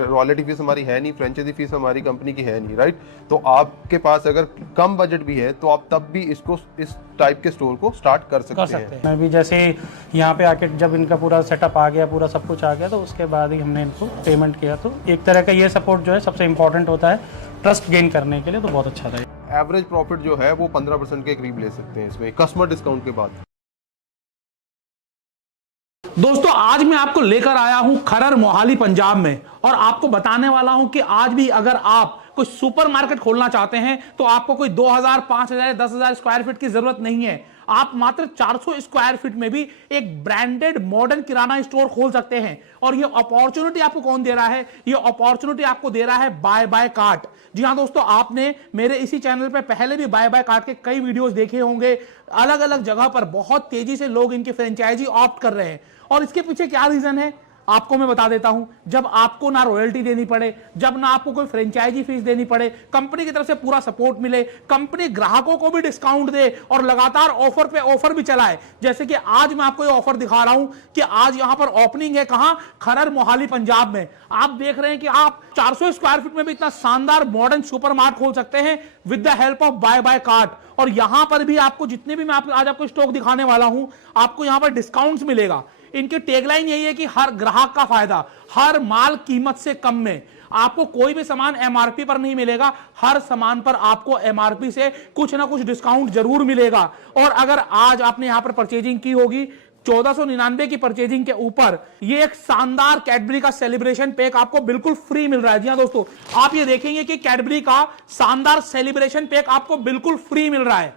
Royalty fees हमारी है नहीं, फ्रेंचाइजी फीस हमारी कंपनी की है नहीं, राइट। तो आपके पास अगर कम बजट भी है तो आप तब भी इसको इस टाइप के स्टोर को स्टार्ट कर सकते हैं। मैं भी जैसे यहाँ पे आके जब इनका पूरा सेटअप आ गया, पूरा सब कुछ आ गया, तो उसके बाद ही हमने इनको पेमेंट किया। तो एक तरह का ये सपोर्ट जो है सबसे इम्पोर्टेंट होता है ट्रस्ट गेन करने के लिए, तो बहुत अच्छा था। एवरेज प्रॉफिट जो है वो 15% के करीब ले सकते हैं इसमें कस्टमर डिस्काउंट के बाद। दोस्तों आज मैं आपको लेकर आया हूं खरर मोहाली पंजाब में, और आपको बताने वाला हूं कि आज भी अगर आप कोई सुपरमार्केट खोलना चाहते हैं तो आपको कोई 2000, 5000, 10,000 स्क्वायर फीट की जरूरत नहीं है। आप मात्र 400 स्क्वायर फीट में भी एक ब्रांडेड मॉडर्न किराना स्टोर खोल सकते हैं। और ये अपॉर्चुनिटी आपको कौन दे रहा है? ये अपॉर्चुनिटी आपको दे रहा है बाय बाय कार्ट। जी हां दोस्तों, आपने मेरे इसी चैनल पे पहले भी बाय बाय कार्ट के कई वीडियोस देखे होंगे। अलग अलग जगह पर बहुत तेजी से लोग इनकी फ्रेंचाइजी ऑप्ट कर रहे हैं, और इसके पीछे क्या रीजन है आपको मैं बता देता हूं। जब आपको ना रॉयल्टी देनी पड़े, जब ना आपको कोई फ्रेंचाइजी फीस देनी पड़े, कंपनी की तरफ से पूरा सपोर्ट मिले, कंपनी ग्राहकों को भी डिस्काउंट दे और लगातार ऑफर पे ऑफर भी चलाए। जैसे कि आज मैं आपको ये ऑफर दिखा रहा हूं कि आज यहां पर ओपनिंग है, कहां? खरर मोहाली पंजाब में। आप देख रहे हैं कि आप 400 स्क्वायर फीट में भी इतना शानदार मॉडर्न सुपरमार्ट खोल सकते हैं with the help of bye bye cart. और यहां पर भी आपको जितने भी मैं आज आपको स्टॉक दिखाने वाला हूं, आपको यहां पर डिस्काउंट्स मिलेगा। इनकी टैगलाइन यही है कि हर ग्राहक का फायदा, हर माल कीमत से कम में। आपको कोई भी सामान एमआरपी पर नहीं मिलेगा, हर सामान पर आपको एमआरपी से कुछ ना कुछ डिस्काउंट जरूर मिलेगा। और अगर आज आपने यहां पर परचेजिंग की होगी 1499 की परचेजिंग के ऊपर, ये एक शानदार कैडबरी का सेलिब्रेशन पैक आपको बिल्कुल फ्री मिल रहा है। जी हां दोस्तों, आप ये देखेंगे कि कैडबरी का शानदार सेलिब्रेशन पैक आपको बिल्कुल फ्री मिल रहा है।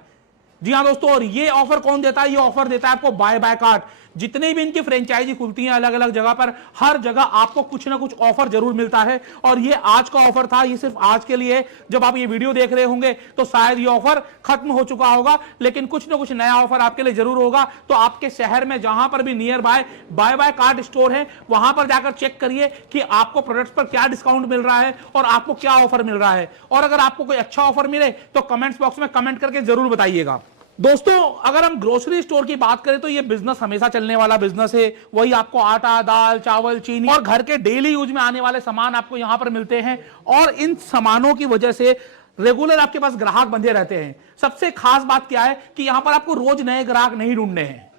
जी हां दोस्तों, और ये ऑफर कौन देता है? ये ऑफर देता है आपको बाय बाय कार्ट। जितने भी इनकी फ्रेंचाइजी खुलती हैं अलग अलग जगह पर, हर जगह आपको कुछ ना कुछ ऑफर जरूर मिलता है। और ये आज का ऑफर था, ये सिर्फ आज के लिए। जब आप ये वीडियो देख रहे होंगे तो शायद ये ऑफर खत्म हो चुका होगा, लेकिन कुछ ना कुछ नया ऑफर आपके लिए जरूर होगा। तो आपके शहर में जहां पर भी near bye bye cart store है, वहां पर जाकर चेक करिए कि आपको प्रोडक्ट्स पर क्या डिस्काउंट मिल रहा है और आपको क्या ऑफर मिल रहा है। और अगर आपको कोई अच्छा ऑफर मिले तो कमेंट्स बॉक्स में कमेंट करके जरूर बताइएगा। दोस्तों अगर हम ग्रोसरी स्टोर की बात करें तो ये बिजनेस हमेशा चलने वाला बिजनेस है। वही आपको आटा, दाल, चावल, चीनी और घर के डेली यूज में आने वाले सामान आपको यहां पर मिलते हैं, और इन सामानों की वजह से रेगुलर आपके पास ग्राहक बंधे रहते हैं। सबसे खास बात क्या है कि यहां पर आपको रोज नए ग्राहक नहीं ढूंढने हैं।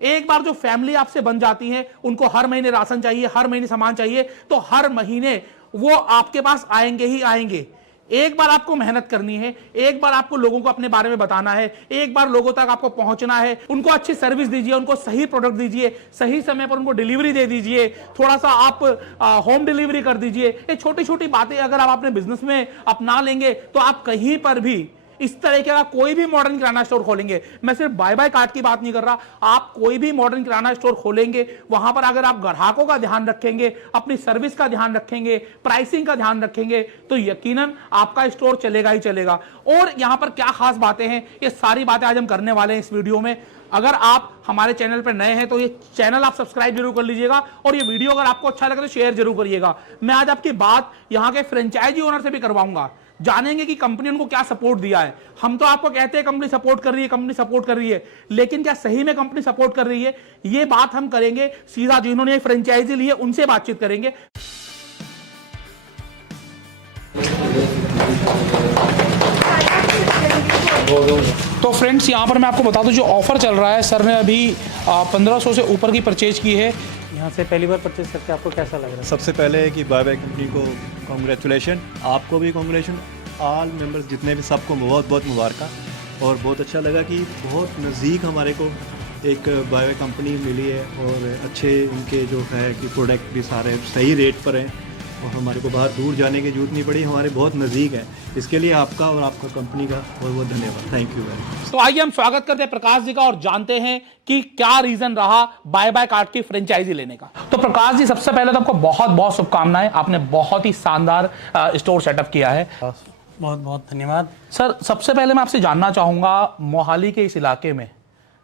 एक बार जो फैमिली आपसे बन जाती है, उनको हर महीने राशन चाहिए, हर महीने सामान चाहिए, तो हर महीने वो आपके पास आएंगे ही आएंगे। एक बार आपको मेहनत करनी है, एक बार आपको लोगों को अपने बारे में बताना है, एक बार लोगों तक आपको पहुंचना है। उनको अच्छी सर्विस दीजिए, उनको सही प्रोडक्ट दीजिए, सही समय पर उनको डिलीवरी दे दीजिए, थोड़ा सा आप होम डिलीवरी कर दीजिए। ये छोटी छोटी बातें अगर आप अपने बिजनेस में अपना लेंगे तो आप कहीं पर भी इस तरह का कोई भी मॉडर्न किराना स्टोर खोलेंगे, मैं सिर्फ बाय बाय कार्ट की बात नहीं कर रहा, आप कोई भी मॉडर्न किराना स्टोर खोलेंगे, वहां पर अगर आप ग्राहकों का ध्यान रखेंगे, अपनी सर्विस का ध्यान रखेंगे, प्राइसिंग का ध्यान रखेंगे, तो यकीनन आपका स्टोर चलेगा ही चलेगा। और यहां पर क्या खास बातें हैं, ये सारी बातें आज हम करने वाले हैं इस वीडियो में। अगर आप हमारे चैनल पर नए हैं तो ये चैनल आप सब्सक्राइब जरूर कर लीजिएगा, और ये वीडियो अगर आपको अच्छा लगे तो शेयर जरूर करिएगा। मैं आज आपकी बात यहां के फ्रेंचाइजी ओनर से भी करवाऊंगा, जानेंगे कि कंपनी उनको क्या सपोर्ट दिया है। हम तो आपको कहते हैं कंपनी सपोर्ट कर रही है, कंपनी सपोर्ट कर रही है, लेकिन क्या सही में कंपनी सपोर्ट कर रही है? ये बात हम करेंगे सीधा जिन्होंने फ्रेंचाइजी ली है उनसे बातचीत करेंगे। तो फ्रेंड्स यहाँ पर मैं आपको बता दूं जो ऑफर चल रहा है, सर ने अभी 1500 से ऊपर की परचेज की है। यहाँ से पहली बार परचेज करके आपको कैसा लग रहा है? सबसे पहले है कि बाय बाय कंपनी को कॉन्ग्रेचुलेशन, आपको भी कॉन्ग्रेचुलेशन, ऑल मेंबर्स जितने भी, सबको बहुत बहुत मुबारक। और बहुत अच्छा लगा कि बहुत नज़दीक हमारे को एक बाय बाय कंपनी मिली है, और अच्छे उनके जो है कि प्रोडक्ट भी सारे सही रेट पर हैं, और हमारे को बाहर दूर जाने की जरूरत नहीं पड़ी, हमारे बहुत नज़दीक है। इसके लिए आपका और आपका कंपनी का बहुत बहुत धन्यवाद। Thank you very much. तो आइए हम स्वागत करते हैं प्रकाश जी का और जानते हैं कि क्या रीजन रहा बाय बाय कार्ट की फ्रेंचाइजी लेने का। तो प्रकाश जी, सबसे पहले तो आपको बहुत बहुत शुभकामनाएं, आपने बहुत ही शानदार स्टोर सेटअप किया है। बहुत बहुत धन्यवाद सर। सबसे पहले मैं आपसे जानना चाहूंगा, मोहाली के इस इलाके में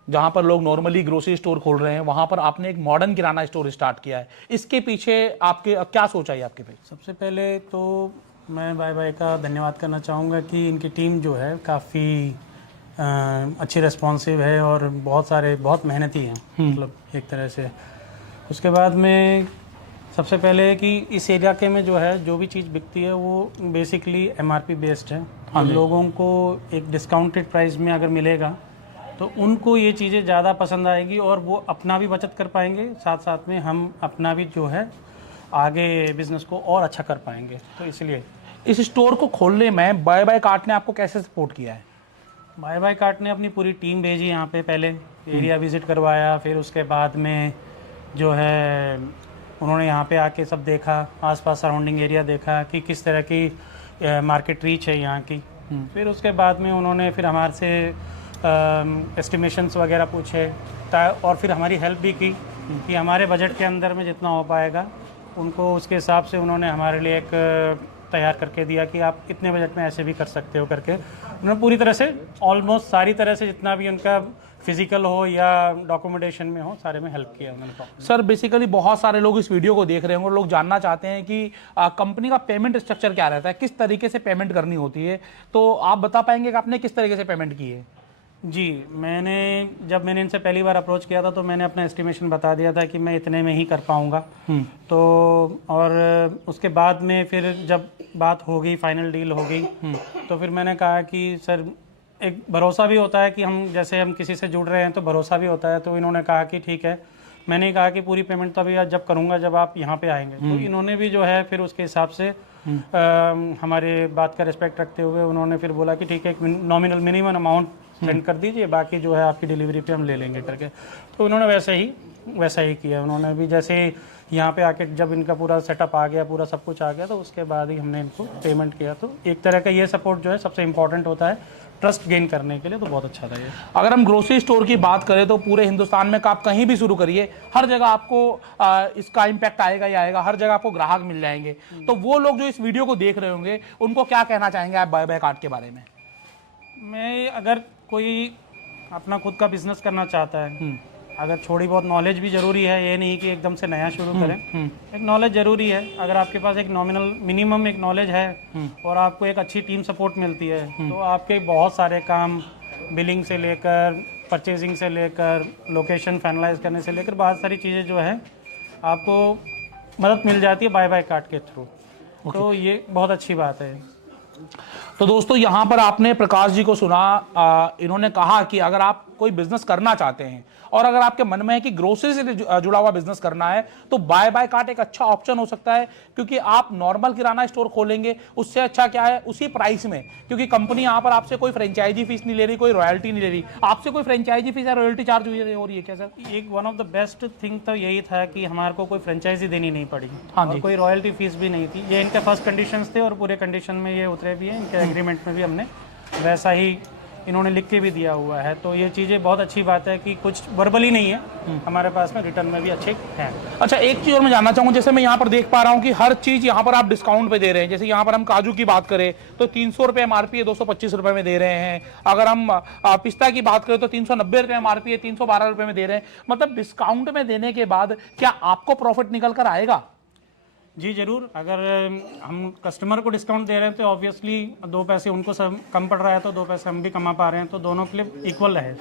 जहां पर लोग नॉर्मली ग्रोसरी स्टोर खोल रहे हैं, वहां पर आपने एक मॉडर्न किराना स्टोर स्टार्ट किया है, इसके पीछे आपके क्या सोचा है आपके पे? सबसे पहले तो मैं बाय बाय का धन्यवाद करना चाहूँगा कि इनकी टीम जो है काफ़ी अच्छी रेस्पॉन्सिव है और बहुत मेहनती हैं, मतलब एक तरह से। उसके बाद में सबसे पहले कि इस इलाके में जो है जो भी चीज़ बिकती है वो बेसिकली MRP बेस्ड है। हाँ जी। लोगों को एक डिस्काउंटेड प्राइस में अगर मिलेगा तो उनको ये चीज़ें ज़्यादा पसंद आएगी और वो अपना भी बचत कर पाएंगे, साथ साथ में हम अपना भी जो है आगे बिजनेस को और अच्छा कर पाएंगे। तो इसलिए इस स्टोर को खोलने में बाय बाय कार्ट ने आपको कैसे सपोर्ट किया है? बाय बाय कार्ट ने अपनी पूरी टीम भेजी यहाँ पे, पहले एरिया विजिट करवाया, फिर उसके बाद में जो है उन्होंने यहाँ पे आके सब देखा, आसपास सराउंडिंग एरिया देखा कि किस तरह की मार्केट रीच है यहाँ की। फिर उसके बाद में उन्होंने फिर हमारे से एस्टिमेशंस वगैरह पूछे और फिर हमारी हेल्प भी की कि हमारे बजट के अंदर में जितना हो पाएगा उनको उसके हिसाब से उन्होंने हमारे लिए एक तैयार करके दिया कि आप इतने बजट में ऐसे भी कर सकते हो करके। उन्होंने पूरी तरह से ऑलमोस्ट सारी तरह से जितना भी उनका फिजिकल हो या डॉक्यूमेंटेशन में हो सारे में हेल्प किया उन्होंने। सर बेसिकली बहुत सारे लोग इस वीडियो को देख रहे होंगे और लोग जानना चाहते हैं कि कंपनी का पेमेंट स्ट्रक्चर क्या रहता है, किस तरीके से पेमेंट करनी होती है, तो आप बता पाएंगे कि आपने किस तरीके से पेमेंट की है? जी, जब मैंने इनसे पहली बार अप्रोच किया था तो मैंने अपना एस्टिमेशन बता दिया था कि मैं इतने में ही कर पाऊँगा। तो और उसके बाद में फिर जब बात हो गई, फाइनल डील हो गई, तो फिर मैंने कहा कि सर एक भरोसा भी होता है कि हम जैसे हम किसी से जुड़ रहे हैं तो भरोसा भी होता है। तो इन्होंने कहा कि ठीक है, मैंने कहा कि पूरी पेमेंट तो अभी जब करूँगा जब आप यहाँ पे आएंगे। तो इन्होंने भी जो है फिर उसके हिसाब से हमारे बात का रिस्पेक्ट रखते हुए उन्होंने फिर बोला कि ठीक है, एक नॉमिनल मिनिमम अमाउंट सेंड कर दीजिए, बाकी जो है आपकी डिलीवरी पे हम ले लेंगे करके। तो उन्होंने वैसा ही किया। उन्होंने भी जैसे यहाँ पे आके जब इनका पूरा सेटअप आ गया, पूरा सब कुछ आ गया, तो उसके बाद ही हमने इनको पेमेंट किया। तो एक तरह का ये सपोर्ट जो है सबसे इम्पोर्टेंट होता है ट्रस्ट गेन करने के लिए, तो बहुत अच्छा था ये। अगर हम ग्रोसरी स्टोर की बात करें तो पूरे हिंदुस्तान में आप कहीं भी शुरू करिए, हर जगह आपको इसका इम्पैक्ट आएगा ही आएगा, हर जगह आपको ग्राहक मिल जाएंगे। तो वो लोग जो इस वीडियो को देख रहे होंगे उनको क्या कहना चाहेंगे आप बाय बाय कार्ट के बारे में? मैं अगर कोई अपना खुद का बिजनेस करना चाहता है, अगर थोड़ी बहुत नॉलेज भी ज़रूरी है, ये नहीं कि एकदम से नया शुरू करें। एक नॉलेज ज़रूरी है। अगर आपके पास एक नॉमिनल मिनिमम एक नॉलेज है और आपको एक अच्छी टीम सपोर्ट मिलती है, तो आपके बहुत सारे काम बिलिंग से लेकर, परचेजिंग से लेकर, लोकेशन फाइनलाइज करने से लेकर बहुत सारी चीज़ें जो है आपको मदद मिल जाती है बाय बाय कार्ट के थ्रू। तो ये बहुत अच्छी बात है। तो दोस्तों यहाँ पर आपने प्रकाश जी को सुना, इन्होंने कहा कि अगर आप कोई बिजनेस करना चाहते हैं और अगर आपके मन में है कि ग्रोसरी से जुड़ा हुआ बिजनेस करना है तो बाय बाय कार्ट एक अच्छा ऑप्शन हो सकता है, क्योंकि आप नॉर्मल किराना स्टोर खोलेंगे उससे अच्छा क्या है उसी प्राइस में, क्योंकि कंपनी यहाँ पर आपसे कोई फ्रेंचाइजी फीस नहीं ले रही, कोई रॉयल्टी नहीं ले रही। आपसे कोई फ्रेंचाइजी फीस या रॉयल्टी चार्ज हो रही है क्या सर? एक one of the best thing तो यही था कि हमारे को कोई फ्रेंचाइजी देनी नहीं पड़ी। हाँ और जी। कोई रॉयल्टी फीस भी नहीं थी। ये इनके फर्स्ट कंडीशंस थे और पूरे कंडीशन में ये उतरे भी हैं। इनके एग्रीमेंट में भी हमने वैसा ही इन्होंने लिख के भी दिया हुआ है। तो ये चीज़ें बहुत अच्छी बात है कि कुछ वर्बली नहीं है, हमारे पास में रिटर्न में भी अच्छे हैं। अच्छा, एक चीज़ और मैं जानना चाहूँगा, जैसे मैं यहाँ पर देख पा रहा हूँ कि हर चीज़ यहाँ पर आप डिस्काउंट पे दे रहे हैं। जैसे यहाँ पर हम काजू की बात करें तो 300 रुपये MRP है, 225 रुपये में दे रहे हैं। अगर हम पिस्ता की बात करें तो 390 रुपये MRP है, 312 रुपये में दे रहे हैं। मतलब डिस्काउंट में देने के बाद क्या आपको प्रॉफिट निकल कर आएगा? जी ज़रूर। अगर हम कस्टमर को डिस्काउंट दे रहे हैं तो ऑब्वियसली 2 पैसे उनको सब कम पड़ रहा है, तो 2 पैसे हम भी कमा पा रहे हैं, तो दोनों के लिए इक्वल है।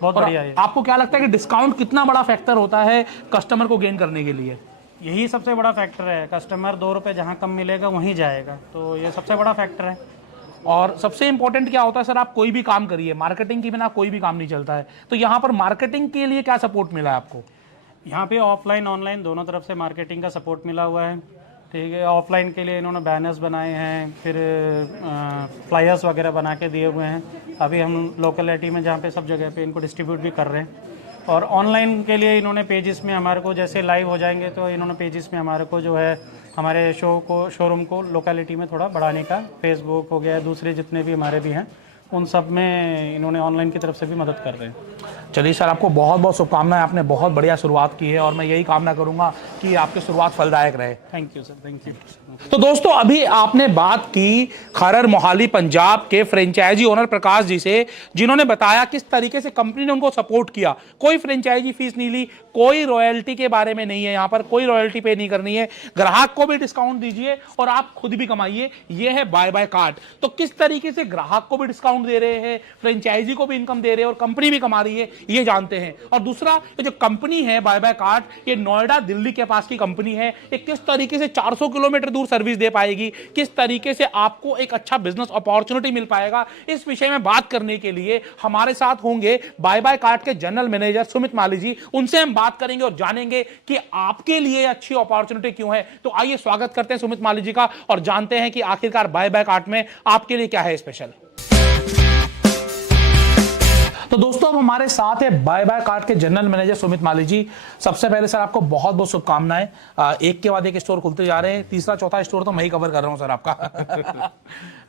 बहुत बढ़िया है। आपको क्या लगता है कि डिस्काउंट कितना बड़ा फैक्टर होता है कस्टमर को गेन करने के लिए? यही सबसे बड़ा फैक्टर है। कस्टमर 2 रुपये जहाँ कम मिलेगा वहीं जाएगा, तो ये सबसे बड़ा फैक्टर है। और सबसे इंपॉर्टेंट क्या होता है सर, आप कोई भी काम करिए, मार्केटिंग के बिना कोई भी काम नहीं चलता है। तो यहाँ पर मार्केटिंग के लिए क्या सपोर्ट मिला है आपको? यहाँ पे ऑफलाइन ऑनलाइन दोनों तरफ से मार्केटिंग का सपोर्ट मिला हुआ है। ठीक है, ऑफलाइन के लिए इन्होंने बैनर्स बनाए हैं, फिर फ्लायर्स वगैरह बना के दिए हुए हैं। अभी हम लोकेलिटी में जहाँ पे सब जगह पे इनको डिस्ट्रीब्यूट भी कर रहे हैं। और ऑनलाइन के लिए इन्होंने पेजेस में हमारे को, जैसे लाइव हो जाएंगे तो इन्होंने पेजेस में हमारे को जो है हमारे शोरूम को लोकेलिटी में थोड़ा बढ़ाने का, फेसबुक हो गया, दूसरे जितने भी हमारे भी हैं उन सब में इन्होंने ऑनलाइन की तरफ से भी मदद कर रहे हैं। चलिए सर, आपको बहुत बहुत शुभकामनाएं, आपने बहुत बढ़िया शुरुआत की है और मैं यही कामना करूंगा कि आपकी शुरुआत फलदायक रहे। Thank you sir, thank you. तो दोस्तों, अभी आपने बात की खरर मोहाली पंजाब के फ्रेंचाइजी ओनर प्रकाश जी से, जिन्होंने बताया किस तरीके से कंपनी ने उनको सपोर्ट किया। कोई फ्रेंचाइजी फीस नहीं ली, कोई रॉयल्टी के बारे में नहीं है, यहाँ पर कोई रॉयल्टी पे नहीं करनी है, ग्राहक को भी डिस्काउंट दीजिए और आप खुद भी कमाइए। ये है बाय बाय कार्ट। तो किस तरीके से ग्राहक को भी डिस्काउंट डिस्काउंट दे रहे हैं, फ्रेंचाइजी को भी इनकम दे रहे हैं और कंपनी भी कमा रही है, ये जानते हैं। और दूसरा, ये जो कंपनी है बाय बाय कार्ट, ये नोएडा दिल्ली के पास की कंपनी है। ये किस तरीके से 400 किलोमीटर दूर सर्विस दे पाएगी, किस तरीके से आपको एक अच्छा बिजनेस अपॉर्चुनिटी मिल पाएगा, इस विषय में बात करने के लिए हमारे साथ होंगे बाय बाय कार्ट के जनरल मैनेजर सुमित माली जी। उनसे हम बात करेंगे और जानेंगे कि आपके लिए अच्छी अपॉर्चुनिटी क्यों है। तो आइए स्वागत करते हैं सुमित माली जी का और जानते हैं कि आखिरकार बाय बाय कार्ट में आपके लिए क्या है स्पेशल। तो दोस्तों, अब हमारे साथ है बाय बाय कार्ट के जनरल मैनेजर सुमित माली जी। सबसे पहले सर आपको बहुत बहुत शुभकामनाएं। एक के बाद एक स्टोर खुलते जा रहे हैं, तीसरा चौथा स्टोर तो मैं ही कवर कर रहा हूं सर आपका।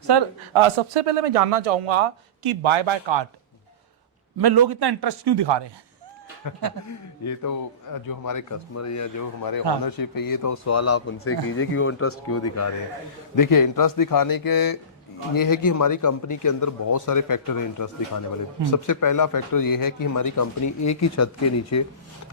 सर सबसे पहले मैं जानना चाहूंगा कि बाय बाय कार्ट में लोग इतना इंटरेस्ट क्यों दिखा रहे हैं? ये तो जो हमारे कस्टमर या जो हमारे ऑनरशिप है, ये तो सवाल आप उनसे कीजिए कि वो इंटरेस्ट क्यों दिखा रहे हैं। देखिए, इंटरेस्ट दिखाने के ये है कि हमारी कंपनी के अंदर बहुत सारे फैक्टर हैं इंटरेस्ट दिखाने वाले। सबसे पहला फैक्टर ये है कि हमारी कंपनी एक ही छत के नीचे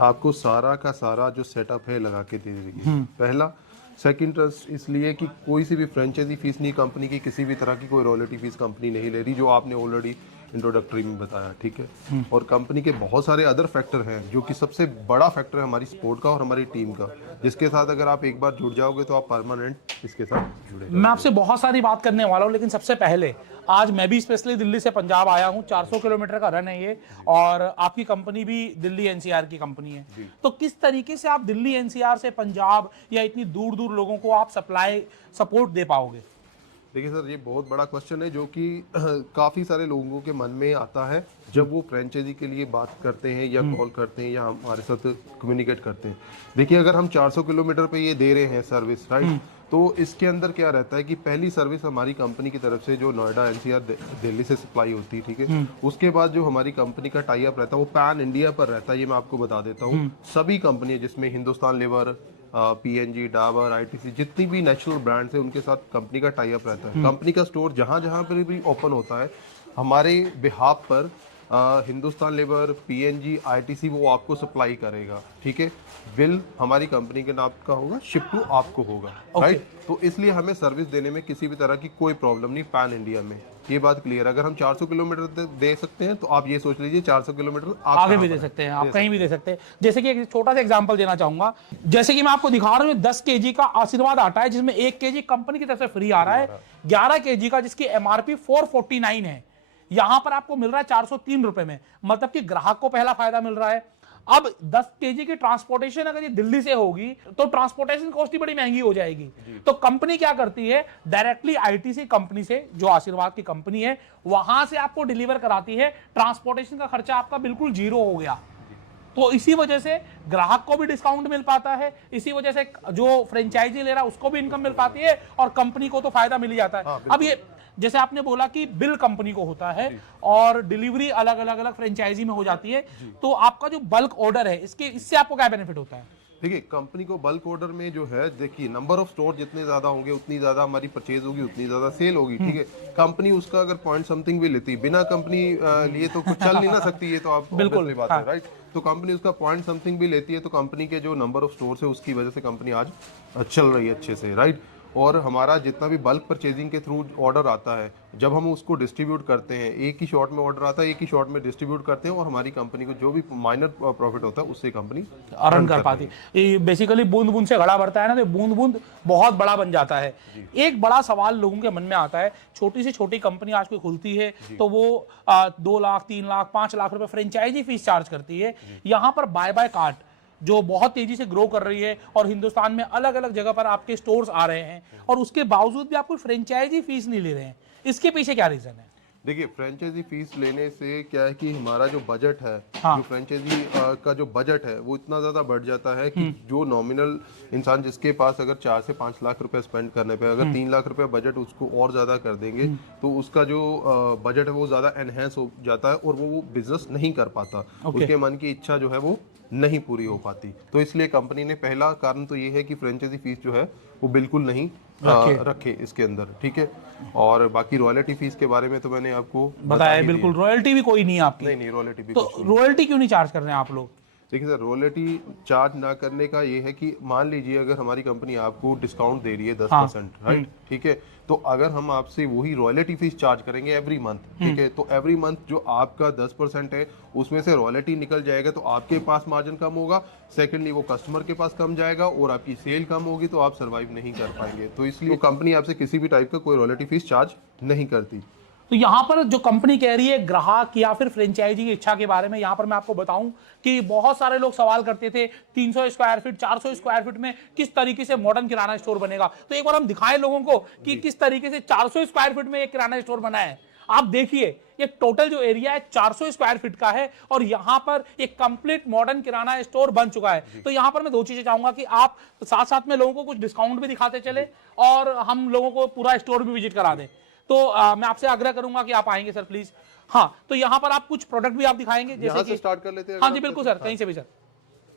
आपको सारा का सारा जो सेटअप है लगा के दे रही है, पहला। सेकंड इंटरेस्ट इसलिए कि कोई सी भी फ्रेंचाइजी फीस नहीं कंपनी की, किसी भी तरह की कोई रॉयल्टी फीस कंपनी नहीं ले रही, जो आपने ऑलरेडी इंट्रोडक्टरी में बताया, ठीक है। और कंपनी के बहुत सारे अदर फैक्टर हैं, जो कि सबसे बड़ा फैक्टर है हमारी सपोर्ट का और हमारी टीम का, जिसके साथ अगर आप एक बार जुड़ जाओगे तो आप परमानेंट इसके साथ जुड़े। मैं आपसे बहुत सारी बात करने वाला हूं, लेकिन सबसे पहले आज मैं भी स्पेशली दिल्ली से पंजाब आया हूं। 400 किलोमीटर का रन है ये, और आपकी कंपनी भी दिल्ली एनसीआर की कंपनी है। तो किस तरीके से आप दिल्ली एनसीआर से पंजाब या इतनी दूर दूर लोगों को आप सपोर्ट दे पाओगे? देखिए सर, ये बहुत बड़ा क्वेश्चन है जो कि काफ़ी सारे लोगों के मन में आता है जब वो फ्रेंचाइजी के लिए बात करते हैं या कॉल करते हैं या हमारे साथ कम्युनिकेट करते हैं। देखिए, अगर हम 400 किलोमीटर पे ये दे रहे हैं सर्विस, राइट, तो इसके अंदर क्या रहता है कि पहली सर्विस हमारी कंपनी की तरफ से जो नोएडा एनसीआर दिल्ली से सप्लाई होती है, ठीक है। उसके बाद जो हमारी कंपनी का टाई अप रहता है वो पैन इंडिया पर रहता है। ये मैं आपको बता देता हूँ, सभी कंपनी जिसमें हिंदुस्तान लेवर, पीएनजी, डाबर, आईटीसी, जितनी भी नेशनल ब्रांड्स है उनके साथ कंपनी का टाई अप रहता है। कंपनी का स्टोर जहां जहां पर भी ओपन होता है हमारे बिहाफ पर हिंदुस्तान लेबर, पीएनजी, आईटीसी वो आपको सप्लाई करेगा, ठीक है। बिल हमारी कंपनी के नाम का होगा, शिप टू आपको होगा, राइट। तो इसलिए हमें सर्विस देने में किसी भी तरह की कोई प्रॉब्लम नहीं पैन इंडिया में, ये बात क्लियर। अगर हम 400 किलोमीटर दे सकते हैं तो आप ये सोच लीजिए 400 किलोमीटर आप आगे भी दे सकते हैं, आप कहीं भी दे सकते हैं। जैसे कि एक छोटा सा एग्जांपल देना चाहूंगा, जैसे कि मैं आपको दिखा रहा हूँ 10 केजी का आशीर्वाद आटा है, जिसमें 1 केजी कंपनी की तरफ से फ्री आ रहा है। 11 केजी का जिसकी एमआरपी 449 है, यहां पर आपको मिल रहा है 403 रुपए में, मतलब कि ग्राहक को पहला फायदा मिल रहा है। अब 10 केजी की ट्रांसपोर्टेशन अगर ये दिल्ली से होगी तो ट्रांसपोर्टेशन कॉस्ट ही बड़ी महंगी हो जाएगी। तो कंपनी क्या करती है, डायरेक्टली आईटीसी कंपनी से, जो आशीर्वाद की कंपनी है, वहां से आपको डिलीवर कराती है। ट्रांसपोर्टेशन का खर्चा आपका बिल्कुल जीरो हो गया। तो इसी वजह से ग्राहक को भी डिस्काउंट मिल पाता है, इसी वजह से जो फ्रेंचाइजी ले रहा है उसको भी इनकम मिल पाती है और कंपनी को तो फायदा मिल ही जाता है। अब ये जैसे आपने बोला कि बिल कंपनी को होता है और डिलीवरी अलग अलग फ्रेंचाइजी में हो जाती है, तो आपका जो बल्क ऑर्डर है इससे आपको क्या बेनिफिट होता है? देखिए, कंपनी को बल्क ऑर्डर में जो है, देखिए नंबर ऑफ स्टोर जितने ज्यादा होंगे उतनी ज्यादा हमारी परचेज होगी, उतनी ज्यादा सेल होगी, ठीक है। कंपनी उसका अगर पॉइंट समथिंग भी लेती, बिना कंपनी लिए तो कुछ चल नहीं ना सकती, ये तो आप बिल्कुल बात है, राइट। तो कंपनी उसका पॉइंट समथिंग भी लेती है, तो कंपनी के जो नंबर ऑफ स्टोर है उसकी वजह से कंपनी आज चल रही है अच्छे से, राइट। और हमारा जितना भी बल्क परचेजिंग के थ्रू ऑर्डर आता है, जब हम उसको डिस्ट्रीब्यूट करते हैं, एक ही शॉट में ऑर्डर आता है, एक ही शॉट में डिस्ट्रीब्यूट करते हैं और हमारी कंपनी को जो भी माइनर प्रॉफिट होता है उससे कंपनी अर्न कर पाती है। बेसिकली बूंद बूंद से घड़ा भरता है ना, तो बूंद बूंद बहुत बड़ा बन जाता है। एक बड़ा सवाल लोगों के मन में आता है, छोटी से छोटी कंपनी आज कोई खुलती है तो वो 2 लाख, 3 लाख, 5 लाख रुपए फ्रेंचाइजी फीस चार्ज करती है। यहाँ पर बाय बाय कार्ट जो बहुत तेजी से ग्रो कर रही है और हिंदुस्तान में अलग अलग जगह पर आपके स्टोर्स आ रहे हैं, और उसके बावजूद भी आप कोई फ्रेंचाइजी फीस नहीं ले रहे हैं, इसके पीछे क्या रीजन है? देखिए, फ्रेंचाइजी फीस लेने से क्या है कि हमारा जो बजट है, हाँ। जो फ्रेंचाइजी का जो बजट है वो इतना ज्यादा बढ़ जाता है कि जो नॉमिनल इंसान जिसके पास अगर 4 से 5 लाख रुपए स्पेंड करने पे अगर 3 लाख रुपए बजट उसको और ज्यादा कर देंगे तो उसका जो बजट है वो ज्यादा एनहेंस हो जाता है और वो बिजनेस नहीं कर पाता, उसके मन की इच्छा जो है वो नहीं पूरी हो पाती। तो इसलिए कंपनी ने पहला कारण तो ये है कि फ्रेंचाइजी फीस जो है वो बिल्कुल नहीं रखे इसके अंदर, ठीक है। और बाकी रॉयल्टी फीस के बारे में तो मैंने आपको बताया, बिल्कुल रॉयल्टी भी कोई नहीं है आपकी। नहीं, रॉयल्टी भी तो रॉयल्टी क्यों नहीं चार्ज कर रहे हैं आप लोग? देखिए सर, रॉयल्टी चार्ज ना करने का ये है कि मान लीजिए अगर हमारी कंपनी आपको डिस्काउंट दे रही है 10%, राइट, ठीक है, तो अगर हम आपसे वही रॉयल्टी फीस चार्ज करेंगे एवरी मंथ, ठीक है, तो एवरी मंथ जो आपका 10% है उसमें से रॉयल्टी निकल जाएगा, तो आपके पास मार्जिन कम होगा, सेकेंडली वो कस्टमर के पास कम जाएगा और आपकी सेल कम होगी, तो आप सर्वाइव नहीं कर पाएंगे। तो इसलिए कंपनी आपसे किसी भी टाइप का कोई रॉयल्टी फीस चार्ज नहीं करती। तो यहां पर जो कंपनी कह रही है ग्राहक या फिर फ्रेंचाइजी की इच्छा के बारे में, यहां पर मैं आपको बताऊं कि बहुत सारे लोग सवाल करते थे 300 स्क्वायर फीट 400 स्क्वायर फीट में किस तरीके से मॉडर्न किराना स्टोर बनेगा। तो एक बार हम दिखाएं लोगों को कि किस तरीके से 400 स्क्वायर फीट में एक किराना स्टोर बना है। आप देखिए ये टोटल जो एरिया है 400 स्क्वायर फीट का है और यहां पर एक कंप्लीट मॉडर्न किराना स्टोर बन चुका है। तो यहां पर मैं दो चीजें चाहूंगा कि आप साथ साथ में लोगों को कुछ डिस्काउंट भी दिखाते चले और हम लोगों को पूरा स्टोर भी विजिट करा दें। तो मैं आपसे आग्रह करूंगा कि आप आएंगे सर प्लीज। हाँ, तो यहाँ पर आप कुछ प्रोडक्ट भी आप दिखाएंगे जैसे कि स्टार्ट कर लेते हैं। हाँ जी बिल्कुल सर, कहीं से भी सर।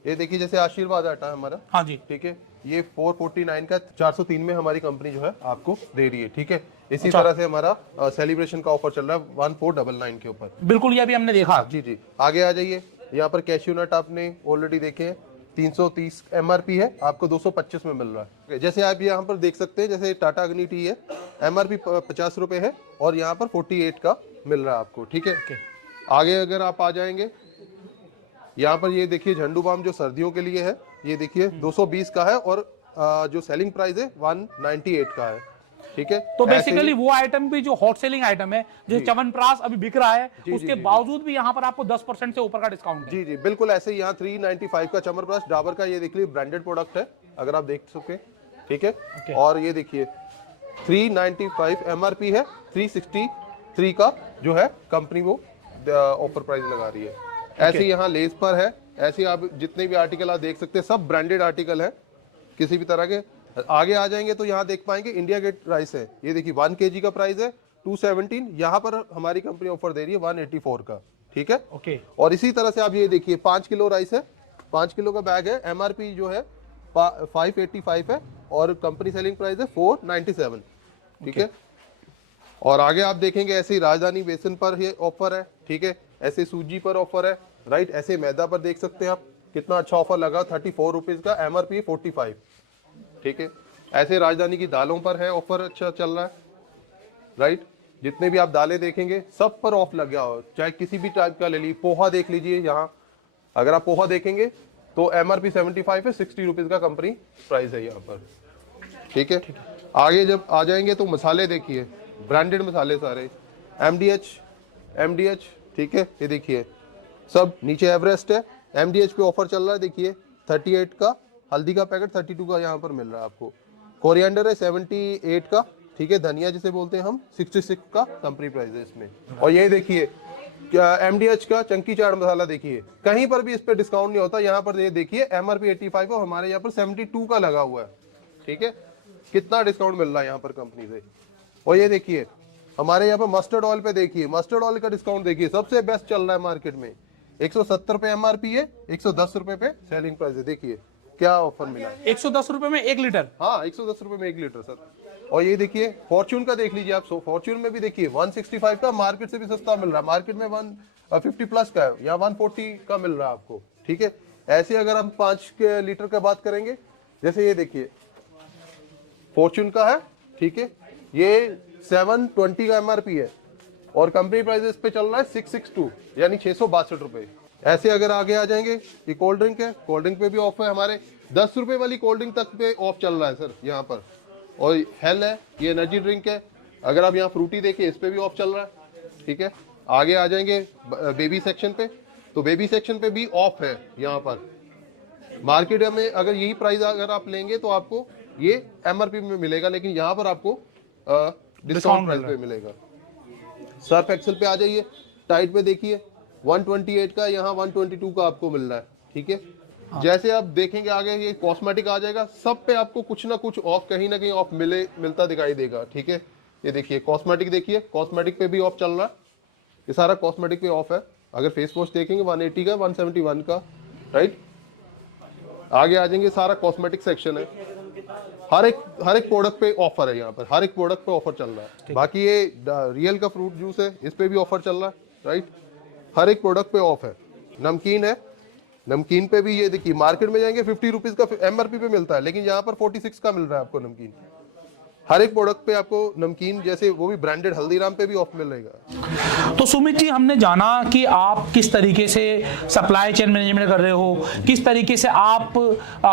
ये देखिए जैसे आशीर्वाद आटा है हमारा, हाँ जी, ठीक है, ये 449 का 403 में हमारी कंपनी जो है आपको दे रही है, ठीक है। इसी तरह से हमारा सेलिब्रेशन का ऑफर चल रहा है 1499 के ऊपर। बिल्कुल, ये भी हमने देखा। जी जी, आगे आ जाइए। यहाँ पर कैश्यू नट आपने ऑलरेडी देखे हैं, 330 MRP है, आपको 225 में मिल रहा है। जैसे आप यहाँ पर देख सकते हैं, जैसे टाटा अग्नि टी है, MRP 50 रुपए है और यहाँ पर 48 का मिल रहा है आपको, ठीक है। आगे अगर आप आ जाएंगे, यहाँ पर ये देखिए झंडू बाम जो सर्दियों के लिए है, ये देखिए 220 का है और जो सेलिंग प्राइस है 198 का है, ठीक है। तो बेसिकली वो आइटम भी जो हॉट सेलिंग आइटम है, जो च्यवनप्राश अभी बिक रहा है, उसके बावजूद भी यहाँ पर आपको 10% से ऊपर का डिस्काउंट है। जी जी बिल्कुल, ऐसे ही यहाँ 395 का च्यवनप्राश डाबर का, ये देखिए ब्रांडेड प्रोडक्ट है, अगर आप देख सके, ठीक है। और ये देखिए 395 MRP है, 363 का जो है कंपनी वो ऑफर प्राइस लगा रही है। ऐसे यहाँ लेस पर है, ऐसे आप जितने भी आर्टिकल आप देख सकते हैं सब ब्रांडेड आर्टिकल है किसी भी तरह के। आगे आ जाएंगे तो यहाँ देख पाएंगे इंडिया गेट राइस है, ये देखिए 1 kg का प्राइस है 217, यहाँ पर हमारी कंपनी ऑफर दे रही है 184 का, ठीक है। ओके। और इसी तरह से आप ये देखिए 5 किलो राइस है, 5 किलो का बैग है, MRP जो है 585 है और कंपनी सेलिंग प्राइस है 497, ठीक है। और आगे आप देखेंगे ऐसे ही राजधानी बेसन पर ये ऑफर है, ठीक है, ऐसे सूजी पर ऑफर है, राइट, ऐसे मैदा पर देख सकते हैं आप कितना अच्छा ऑफर लगा 34 रुपीज का, MRP 45, ठीक है। ऐसे राजधानी की दालों पर है ऑफर अच्छा चल रहा है, राइट, जितने भी आप दालें देखेंगे सब पर ऑफ लग गया हो, चाहे किसी भी टाइप का ले लीजिए। पोहा देख लीजिए, यहाँ अगर आप पोहा देखेंगे तो MRP 75 है, 60 रुपीज का कंपनी प्राइस है यहाँ पर, ठीक है। आगे जब आ जाएंगे तो मसाले देखिए, ब्रांडेड मसाले सारे, MDH, ठीक है, ये देखिए सब नीचे एवरेस्ट है, MDH पे ऑफर चल रहा है, देखिए 38 का, हल्दी का पैकेट 32 का यहाँ पर मिल रहा है आपको। कोरिएंडर है 78 का, ठीक है, धनिया जिसे बोलते हैं हम 66 का कंपनी प्राइस है इसमें। और ये देखिए MDH का चंकी चाट मसाला देखिए, कहीं पर भी इस पे डिस्काउंट नहीं होता, यहाँ पर ये देखिए MRP 85 और हमारे यहाँ पर 72 का लगा हुआ है, ठीक है। कितना डिस्काउंट मिल रहा है यहाँ पर कंपनी से। और ये देखिए हमारे यहाँ पर मस्टर्ड ऑयल पे देखिए, मस्टर्ड ऑयल का डिस्काउंट देखिए, सबसे बेस्ट चल रहा है मार्केट में, 170 पे MRP है, 110 रुपए पे सेलिंग प्राइस है। देखिए क्या ऑफर मिला है, 110 रुपए में 1 लीटर। हाँ 110 रुपए में 1 लीटर सर। और ये देखिए फॉर्च्यून का देख लीजिए आप, फॉर्च्यून में भी देखिए 165 का, मार्केट से भी सस्ता मिल रहा है, मार्केट में 150 प्लस का है, यहाँ 140 का मिल रहा है आपको, ठीक है। ऐसे अगर हम 5 लीटर का बात करेंगे, जैसे ये देखिए फॉर्च्यून का है, ठीक है, ये 720 का MRP है और कंपनी प्राइस इस पे चल रहा है 662 यानी 662 रुपए। ऐसे अगर आगे आ जाएंगे, ये कोल्ड ड्रिंक है, कोल्ड ड्रिंक पे भी ऑफ है हमारे, 10 रुपए वाली कोल्ड ड्रिंक तक पे ऑफ चल रहा है सर यहाँ पर। और हेल है, ये एनर्जी ड्रिंक है, अगर आप यहाँ फ्रूटी देखिए इस पे भी ऑफ चल रहा है, ठीक है। आगे आ जाएंगे बेबी सेक्शन पे, तो बेबी सेक्शन पे भी ऑफ है यहाँ पर। मार्केट में अगर यही प्राइस अगर आप लेंगे तो आपको ये MRP में मिलेगा, लेकिन यहाँ पर आपको डिस्काउंट प्राइस पे मिलेगा। सर्फ एक्सेल पे आ जाइए, टाइट पे देखिए 128 का, यहाँ 122 का आपको मिल रहा है, ठीक है। जैसे आप देखेंगे आगे ये कॉस्मेटिक आ जाएगा, सब पे आपको कुछ ना कुछ ऑफ, कहीं ना कहीं ऑफ मिलता दिखाई देगा, ठीक है। ये देखिए कॉस्मेटिक देखिए, कॉस्मेटिक पे भी ऑफ चल रहा है, ये सारा कॉस्मेटिक पे ऑफ है। अगर फेस वॉश देखेंगे 180 का, 171 का, राइट। आगे आ जाएंगे, सारा कॉस्मेटिक सेक्शन है, हर एक प्रोडक्ट पे ऑफर है यहाँ पर, हर एक प्रोडक्ट पे ऑफर चल रहा है। बाकी ये रियल का फ्रूट जूस है, इस पे भी ऑफर चल रहा है, राइट। हर एक प्रोडक्ट पे ऑफ है। नमकीन है, नमकीन पे भी ये देखिए, मार्केट में जाएंगे 50 रुपीज का MRP पे मिलता है, लेकिन यहाँ पर 46 का मिल रहा है आपको नमकीन। हर एक प्रोडक्ट पे आपको नमकीन, जैसे वो भी ब्रांडेड हल्दीराम पे भी ऑफ मिलेगा। तो सुमित जी, हमने जाना कि आप किस तरीके से सप्लाई चेन मैनेजमेंट कर रहे हो, किस तरीके से आप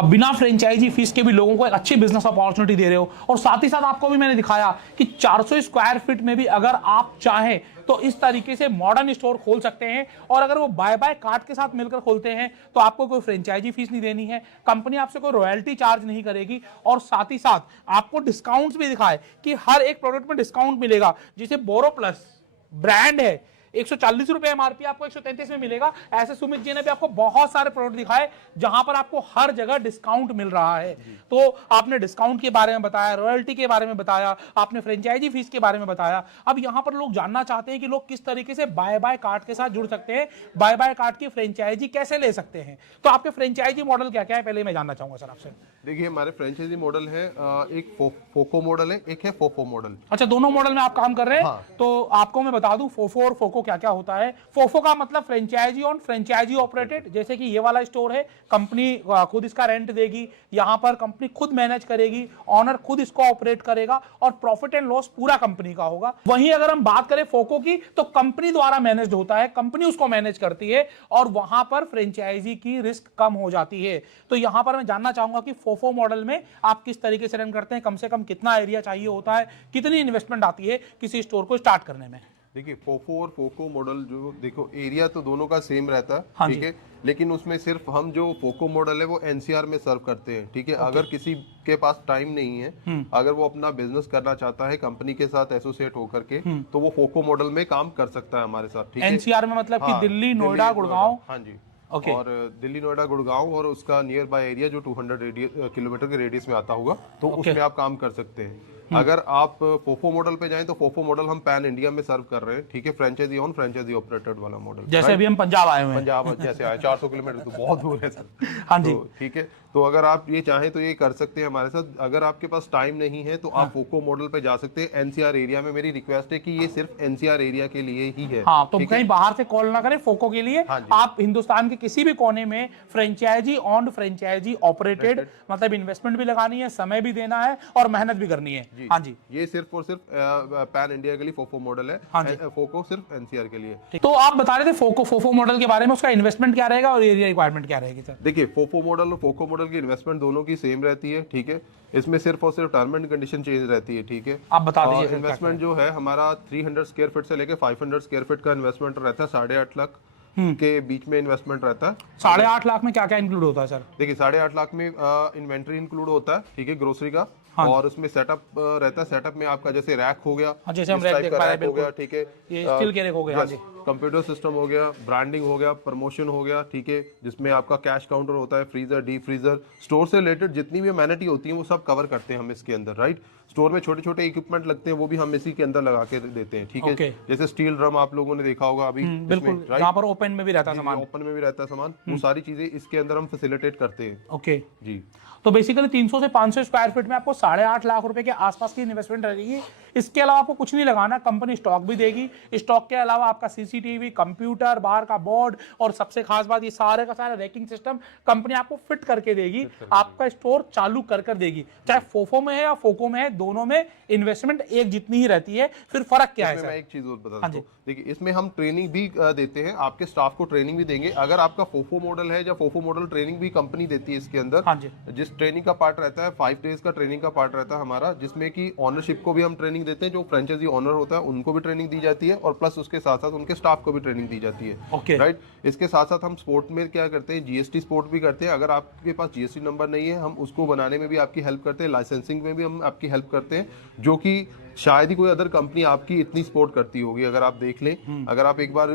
बिना फ्रेंचाइजी फीस के भी लोगों को एक अच्छी बिजनेस अपॉर्चुनिटी दे रहे हो, और साथ ही साथ आपको भी मैंने दिखाया कि 400 स्क्वायर फीट में भी अगर आप चाहें तो इस तरीके से मॉडर्न स्टोर खोल सकते हैं। और अगर वो बाय बाय कार्ड के साथ मिलकर खोलते हैं तो आपको कोई फ्रेंचाइजी फीस नहीं देनी है, कंपनी आपसे कोई रॉयल्टी चार्ज नहीं करेगी, और साथ ही साथ आपको डिस्काउंट्स भी दिखाए कि हर एक प्रोडक्ट में डिस्काउंट मिलेगा। जैसे बोरो प्लस ब्रांड है, 140 रुपए MRP आपको 133 में मिलेगा। ऐसे सुमित जी ने भी आपको बहुत सारे प्रोडक्ट दिखाए जहां पर आपको हर जगह डिस्काउंट मिल रहा है। तो आपने डिस्काउंट के बारे में बताया, रॉयल्टी के बारे में बताया, आपने फ्रेंचाइजी फीस के बारे में बताया। अब यहां पर लोग जानना चाहते हैं कि लोग किस तरीके से बाय बाय कार्ड के साथ जुड़ सकते हैं, बाय बाय कार्ड की फ्रेंचाइजी कैसे ले सकते हैं। तो आपके फ्रेंचाइजी मॉडल क्या क्या है, पहले मैं जानना चाहूंगा सर आपसे। देखिए, हमारे फ्रेंचाइजी मॉडल है, एक फोको मॉडल है, एक है फोफो मॉडल। अच्छा, दोनों मॉडल में आप काम कर रहे हैं। हाँ। तो आपको मैं बता दूं फोफो और फोको क्या क्या होता है। फोफो का मतलब फ्रेंचाइजी ऑन फ्रेंचाइजी ऑपरेटेड, जैसे कि ये वाला स्टोर है, कंपनी खुद इसका रेंट देगी, यहां पर कंपनी खुद मैनेज करेगी, ऑनर खुद इसको ऑपरेट करेगा, और प्रॉफिट एंड लॉस पूरा कंपनी का होगा। वहीं अगर हम बात करें फोको की, तो कंपनी द्वारा मैनेज होता है, कंपनी उसको मैनेज करती है, और वहां पर फ्रेंचाइजी की रिस्क कम हो जाती है। तो यहां पर मैं जानना चाहूंगा कि फोफो मॉडल में आप किस तरीके से रन करते हैं, कम से कम कितना एरिया चाहिए होता है, कितनी इन्वेस्टमेंट आती है किसी स्टोर को स्टार्ट करने में। देखिए, फोफो और फोको मॉडल जो, देखो एरिया तो दोनों का सेम रहता है, हाँ ठीक है, लेकिन उसमें सिर्फ हम जो फोको मॉडल है वो NCR में सर्व करते हैं, ठीक है। अगर किसी के पास टाइम नहीं है, अगर वो अपना बिजनेस करना चाहता है कंपनी के साथ एसोसिएट होकर के, तो वो फोको मॉडल में काम कर सकता है हमारे साथ, ठीक है। NCR में मतलब कि दिल्ली, नोएडा, गुड़गांव। हाँ जी। Okay. और दिल्ली, नोएडा, गुड़गांव और उसका नियर बाय एरिया जो 200 किलोमीटर के रेडियस में आता होगा, तो उसमें आप काम कर सकते हैं। अगर आप फोफो मॉडल पे जाएं तो फोफो मॉडल हम पैन इंडिया में सर्व कर रहे हैं, ठीक है, फ्रेंचाइजी ऑन फ्रेंचाइजी ऑपरेटेड वाला मॉडल। जैसे अभी हम पंजाब आए हुए हैं, पंजाब जैसे आए 400 किलोमीटर तो बहुत दूर है सर। हाँ जी। तो ठीक है, तो अगर आप ये चाहें तो ये कर सकते हैं हमारे साथ। अगर आपके पास टाइम नहीं है तो आप फोको मॉडल पे जा सकते हैं। NCR एरिया में मेरी रिक्वेस्ट है कि ये सिर्फ NCR एरिया के लिए ही है। हाँ, तो कहीं बाहर से कॉल ना करें फोको के लिए। हाँ जी। आप हिंदुस्तान के किसी भी कोने में फ्रेंचाइजी ऑन फ्रेंचाइजी ऑपरेटेड, मतलब इन्वेस्टमेंट भी लगानी है, समय भी देना है और मेहनत भी करनी है। हाँ जी, ये सिर्फ और सिर्फ पैन इंडिया के लिए फोफो मॉडल है। हाँ जी। फोको सिर्फ NCR के लिए। तो आप बता रहे थे फोफो मॉडल के बारे में, उसका इन्वेस्टमेंट क्या रहेगा और एरिया रिक्वायरमेंट क्या रहेगी सर। देखिए, फोफो मॉडल और फोको मॉडल की इन्वेस्टमेंट दोनों की सेम रहती है, ठीक है। इसमें सिर्फ और सिर्फ टर्म एंड कंडीशन चेंज रहती है, ठीक है। आप बता दीजिए फिर इन्वेस्टमेंट जो है हमारा 300 स्क्वायर फीट से लेके 500 स्क्वायर फीट का इन्वेस्टमेंट रहता है। 8.5 लाख के बीच में इन्वेस्टमेंट रहता है। 8.5 लाख में क्या क्या इंक्लूड होता है सर। देखिए, 8.5 लाख में इन्वेंट्री इंक्लूड होता है, ठीक है, ग्रोसरी का। और उसमें सेटअप रहता है। सेटअप में आपका जैसे रैक हो गया, जैसे हम इस रैक टाइप देख का पा रहे रैक हैं, हो गया, ठीक है, ये स्टील के रैक हो गया। हाँ जी। कंप्यूटर सिस्टम हो गया, ब्रांडिंग हो गया, प्रमोशन हो गया, ठीक है, जिसमें आपका कैश काउंटर होता है, फ्रीजर, डीप फ्रीजर, स्टोर से रिलेटेड जितनी भी अमेनिटी होती है वो सब कवर करते हैं हम इसके अंदर, राइट। स्टोर में छोटे छोटे इक्विपमेंट लगते हैं, वो भी हम इसी के अंदर लगा के देते हैं, ठीक है। जैसे स्टील ड्रम आप लोगों ने देखा होगा अभी, बिल्कुल, जहाँ पर ओपन में भी रहता है सामान, ओपन में भी रहता है सामान, वो सारी चीजें इसके अंदर हम फैसिलिटेट करते हैं। ओके जी। तो बेसिकली 300 से 500 स्क्वायर फीट में आपको 8.5 लाख रुपए के आसपास की इन्वेस्टमेंट रहेगी। इसके अलावा आपको कुछ नहीं लगाना, कंपनी स्टॉक भी देगी। स्टॉक के अलावा आपका CCTV, कंप्यूटर, बाहर का बोर्ड, और सबसे खास बात ये सारे का सारा रैकिंग सिस्टम कंपनी आपको फिट करके देगी, आपका स्टोर चालू कर देगी। चाहे फोफो में है या फोको में है, दोनों में इन्वेस्टमेंट एक जितनी ही रहती है। फिर फर्क क्या है सर? मैं एक चीज और बता दूं, देखिए, इसमें हम ट्रेनिंग भी देते हैं, आपके स्टाफ को ट्रेनिंग भी देंगे। अगर आपका फोफो मॉडल है या फोफो मॉडल ट्रेनिंग भी कंपनी देती है इसके अंदर। हाँ जी। जिस ट्रेनिंग का पार्ट रहता है 5 डेज का ट्रेनिंग का पार्ट रहता है हमारा, जिसमें कि ऑनरशिप को भी हम ट्रेनिंग देते हैं, जो फ्रेंचाइजी ऑनर होता है उनको भी ट्रेनिंग दी जाती है, और प्लस उसके साथ साथ उनके स्टाफ को भी ट्रेनिंग दी जाती है। Okay, right. इसके साथ साथ हम स्पोर्ट में क्या करते हैं, GST स्पोर्ट भी करते हैं। अगर आपके पास GST नंबर नहीं है, हम उसको बनाने में भी आपकी हेल्प करते हैं, लाइसेंसिंग में भी हम आपकी हेल्प करते हैं, जो कि शायद ही कोई अदर कंपनी आपकी इतनी सपोर्ट करती होगी। अगर आप देख लें, अगर आप एक बार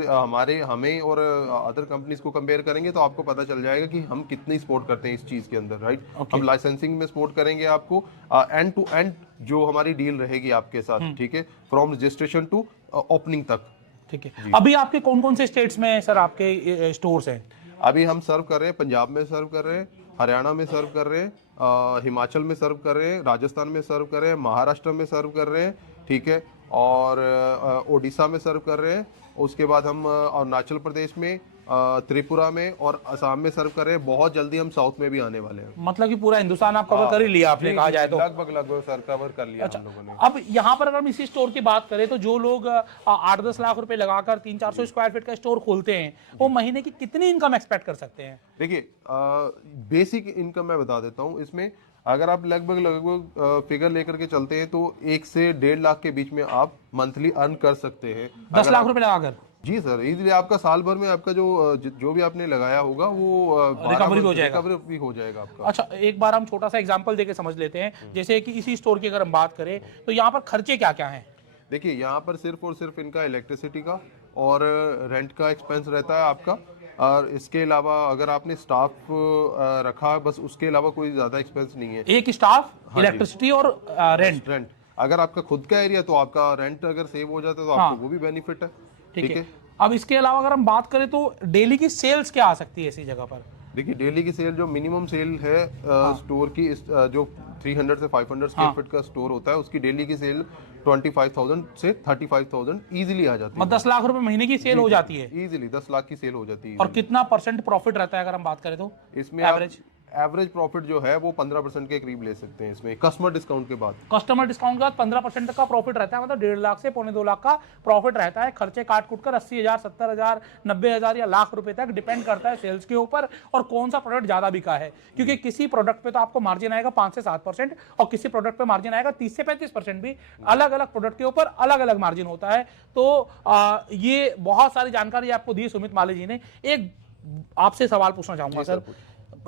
हमें और अदर कंपनीज को कंपेयर करेंगे तो आपको पता चल जाएगा कि हम कितनी सपोर्ट करते हैं इस चीज के अंदर, राइट। हम लाइसेंसिंग में सपोर्ट करेंगे आपको, एंड टू एंड जो हमारी डील रहेगी आपके साथ, ठीक है, फ्रॉम रजिस्ट्रेशन टू ओपनिंग तक, ठीक है। अभी आपके कौन कौन से स्टेट्स में सर आपके स्टोर्स हैं? अभी हम सर्व कर रहे हैं, पंजाब में सर्व कर रहे हैं, हरियाणा में सर्व कर रहे हैं, हिमाचल में सर्व कर रहे हैं, राजस्थान में सर्व कर रहे हैं, महाराष्ट्र में सर्व कर रहे हैं, ठीक है, और उड़ीसा में सर्व कर रहे हैं। उसके बाद हम अरुणाचल प्रदेश में, त्रिपुरा में और असम में सर्व कर रहे हैं। बहुत जल्दी हम साउथ में भी आने वाले हैं। मतलब कि पूरा हिंदुस्तान आप कवर कर ही लिया आपने, कहा जाए तो। लगभग सर कवर कर लिया हम लोगों ने। अब यहाँ पर अगर हम इसी स्टोर की बात करें तो जो लोग 8-10 लाख रुपए लगाकर 300-400 स्क्वायर फीट का स्टोर खोलते हैं, वो महीने की कितनी इनकम एक्सपेक्ट कर सकते हैं? देखिए बेसिक इनकम मैं बता देता हूँ। इसमें अगर आप लगभग फिगर लेकर के चलते हैं तो 1 से 1.5 लाख के बीच में आप मंथली अर्न कर सकते हैं। 10 लाख रुपए लगाकर? जी सर, इजीली आपका साल भर में आपका जो भी आपने लगाया होगा वो रिकवरी हो जाएगा। रिकवरी भी हो जाएगा आपका। अच्छा, एक बार हम छोटा सा एग्जांपल देके समझ लेते हैं। जैसे कि इसी स्टोर की अगर हम बात करें तो यहाँ पर खर्चे क्या क्या हैं? देखिए यहाँ पर सिर्फ और सिर्फ इनका इलेक्ट्रिसिटी का और रेंट का एक्सपेंस रहता है आपका, और इसके अलावा अगर आपने स्टाफ रखा बस, उसके अलावा कोई ज्यादा एक्सपेंस नहीं है। एक स्टाफ, इलेक्ट्रिसिटी और रेंट। अगर आपका खुद का एरिया तो आपका रेंट अगर सेव हो जाता है तो आपको वो भी बेनिफिट है। ठीक है। अब इसके अलावा अगर हम बात करें तो डेली की सेल्स क्या आ सकती है इसी जगह पर? देखिए डेली की सेल जो मिनिमम सेल है स्टोर की, जो 300 से 500 स्क्वायर फीट का स्टोर होता है, उसकी डेली की सेल 25,000 से 35,000 इजीली आ जाती है। 10 लाख रुपए महीने की सेल हो जाती है इजीली 10 लाख की सेल हो जाती है। और कितना परसेंट प्रॉफिट रहता है अगर हम बात करें तो इसमें एवरेज प्रॉफिट जो है वो 15% के करीब ले सकते हैं इसमें, कस्टमर डिस्काउंट के बाद। कस्टमर डिस्काउंट के बाद 15% तक का प्रॉफिट रहता है, मतलब 1.5 लाख से 1.25 लाख का प्रॉफिट रहता है। खर्चे काट कूट कर 80,000, 70,000, 90,000 या लाख रुपए तक डिपेंड करता है सेल्स के ऊपर और कौन सा प्रोडक्ट ज्यादा बिका है। क्योंकि किसी प्रोडक्ट पे तो आपको मार्जिन आएगा 5 से 7% और किसी प्रोडक्ट पे मार्जिन आएगा 30 से 35% भी। अलग अलग प्रोडक्ट के ऊपर अलग अलग मार्जिन होता है। तो ये बहुत सारी जानकारी आपको दी सुमित माली जी ने। एक आपसे सवाल पूछना चाहूंगा सर,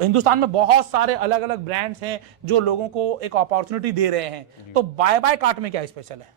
हिंदुस्तान में बहुत सारे अलग अलग ब्रांड्स हैं जो लोगों को एक अपॉर्चुनिटी दे रहे हैं, तो बाय बाय कार्ट में क्या स्पेशल है?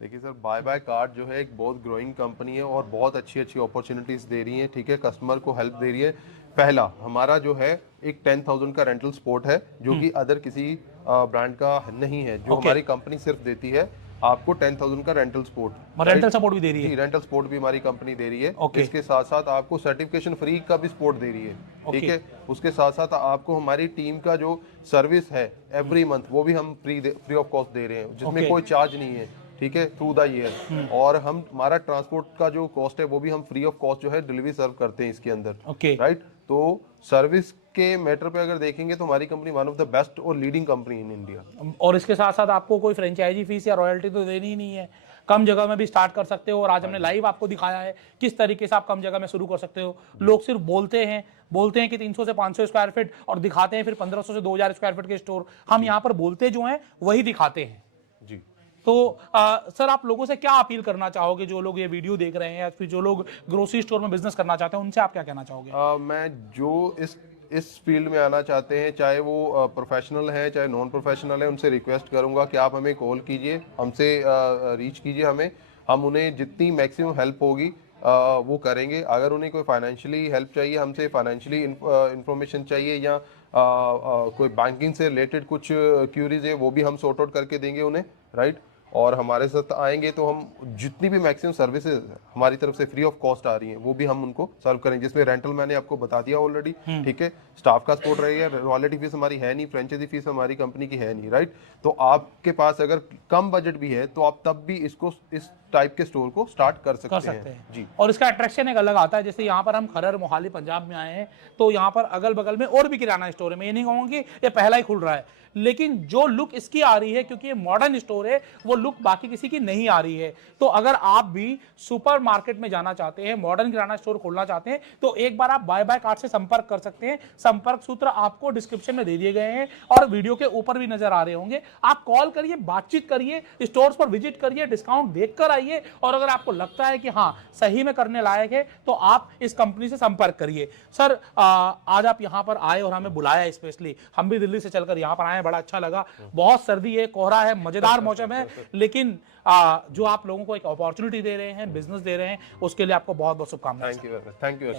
देखिए सर, बाय बाय कार्ट जो है एक बहुत ग्रोइंग कंपनी है और बहुत अच्छी अच्छी अपॉर्चुनिटीज दे रही है। ठीक है, कस्टमर को हेल्प दे रही है। पहला हमारा जो है एक 10,000 का रेंटल सपोर्ट है जो कि अदर किसी ब्रांड का नहीं है, जो हमारी कंपनी सिर्फ देती है आपको 10,000 का रेंटल सपोर्ट। रेंटल सपोर्ट भी दे रही है? रेंटल सपोर्ट भी हमारी कंपनी दे रही है। इसके साथ साथ आपको सर्टिफिकेशन फ्री का भी सपोर्ट दे रही है। ठीक है, उसके साथ साथ आपको हमारी टीम का जो सर्विस है एवरी मंथ वो भी हम फ्री ऑफ कॉस्ट दे रहे हैं, जिसमें कोई चार्ज नहीं है। ठीक है, थ्रू द ईयर। और हम हमारा ट्रांसपोर्ट का जो कॉस्ट है वो भी हम फ्री ऑफ कॉस्ट जो है डिलीवरी सर्व करते हैं इसके अंदर। राइट, तो सर्विस के मैटर पे अगर देखेंगे तो हमारी company one of the best और लीडिंग कंपनी इन इंडिया। और इसके साथ साथ आपको कोई फ्रेंचाइजी फीस या रॉयल्टी तो देनी ही नहीं है, कम जगह में भी स्टार्ट कर सकते हो। और आज हमने लाइव आपको दिखाया है किस तरीके से आप कम जगह में शुरू कर सकते हो। लोग सिर्फ बोलते हैं कि 300 से 500 स्क्वायर फीट और दिखाते हैं फिर 1500 से 2000 स्क्वायर फीट के स्टोर। हम यहाँ पर बोलते जो हैं वही दिखाते हैं जी। तो सर आप लोगों से क्या अपील करना चाहोगे, जो लोग ये वीडियो देख रहे हैं या फिर जो लोग ग्रोसरी स्टोर में बिजनेस करना चाहते हैं, उनसे आप क्या कहना चाहोगे? मैं जो इस फील्ड में आना चाहते हैं, चाहे वो प्रोफेशनल है चाहे नॉन प्रोफेशनल है, उनसे रिक्वेस्ट करूंगा कि आप हमें कॉल कीजिए, हमसे रीच कीजिए हमें। हम उन्हें जितनी मैक्सिमम हेल्प होगी वो करेंगे। अगर उन्हें कोई फाइनेंशियली हेल्प चाहिए, हमसे फाइनेंशियली इंफॉर्मेशन चाहिए या कोई बैंकिंग से रिलेटेड कुछ क्यूरीज है वो भी हम सॉर्ट आउट करके देंगे उन्हें। राइट, और हमारे साथ आएंगे तो हम जितनी भी मैक्सिमम सर्विसेज हमारी तरफ से फ्री ऑफ कॉस्ट आ रही हैं वो भी हम उनको सर्व करेंगे, जिसमें रेंटल मैंने आपको बता दिया ऑलरेडी। ठीक है, स्टाफ का सपोर्ट रहेगा, रॉयल्टी फीस हमारी है नहीं, फ्रेंचाइजी फीस हमारी कंपनी की है नहीं। राइट, तो आपके पास अगर कम बजट भी है तो आप तब भी इसको इस टाइप के स्टोर को स्टार्ट कर सकते हैं जी। और इसका अट्रैक्शन एक अलग आता है। जैसे यहाँ पर हम खरर मोहाली पंजाब में आए हैं तो यहाँ पर अगल बगल में और भी किराना स्टोर है। मैं ये नहीं कहूँगा कि ये पहला ही खुल रहा है, लेकिन जो लुक इसकी आ रही है, क्योंकि ये मॉडर्न स्टोर है, वो लुक बाकी किसी की नहीं आ रही है। तो अगर आप भी सुपर मार्केट में जाना चाहते हैं, मॉडर्न किराना स्टोर खोलना चाहते हैं, तो एक बार आप बाय बाय कार्ड से संपर्क कर सकते हैं। संपर्क सूत्र आपको डिस्क्रिप्शन में दे दिए गए हैं और वीडियो के ऊपर भी नजर आ रहे होंगे। आप कॉल करिए, बातचीत करिए, स्टोर्स पर विजिट करिए, डिस्काउंट देखकर आइए। और अगर आपको लगता है कि हाँ सही में करने लायक है तो आप इस कंपनी से संपर्क करिए। सर आज आप यहाँ पर आए और हमें बुलाया स्पेशली, हम भी दिल्ली से चलकर यहाँ पर आए, बड़ा अच्छा लगा। बहुत सर्दी है, कोहरा है, मजेदार मौसम है, लेकिन जो आप लोगों को एक अपॉर्चुनिटी दे रहे हैं, बिजनेस दे रहे हैं, उसके लिए आपको बहुत बहुत शुभकामनाएं। Thank you, thank you.